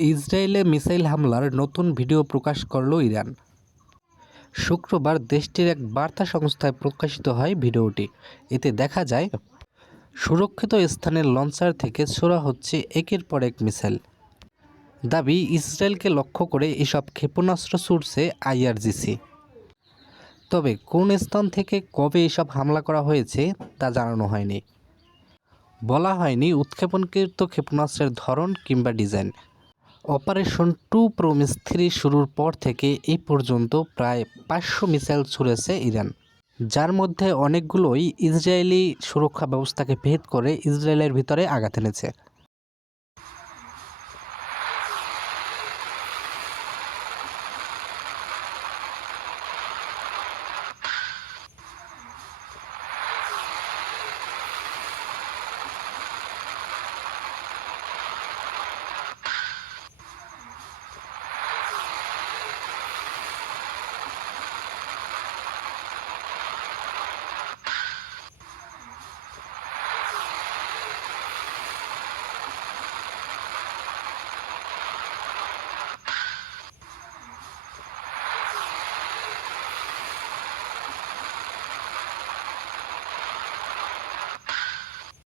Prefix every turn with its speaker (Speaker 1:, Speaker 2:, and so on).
Speaker 1: ইসরায়েলে মিসাইল হামলার নতুন ভিডিও প্রকাশ করল ইরান। শুক্রবার দেশটির এক বার্তা সংস্থায় প্রকাশিত হয় ভিডিওটি। এতে দেখা যায়, সুরক্ষিত স্থানের লঞ্চার থেকে ছোড়া হচ্ছে একের পর এক মিসাইল। দাবি, ইসরায়েলকে লক্ষ্য করে এসব ক্ষেপণাস্ত্র ছুটছে আইআরজিসি। তবে, কোন স্থান থেকে কবে এসব হামলা করা হয়েছে তা জানানো হয়নি। বলা হয়নি উৎক্ষেপণকৃত ক্ষেপণাস্ত্রের ধরন কিংবা design. Operation true promise three শুরুর পর থেকে এই পর্যন্ত প্রায় পাঁচশো মিসাইল ছুড়েছে ইরান, যার মধ্যে অনেকগুলোই ইসরায়েলি সুরক্ষা ব্যবস্থাকে ভেদ করে ইসরায়েলের ভিতরে আঘাত এনেছে।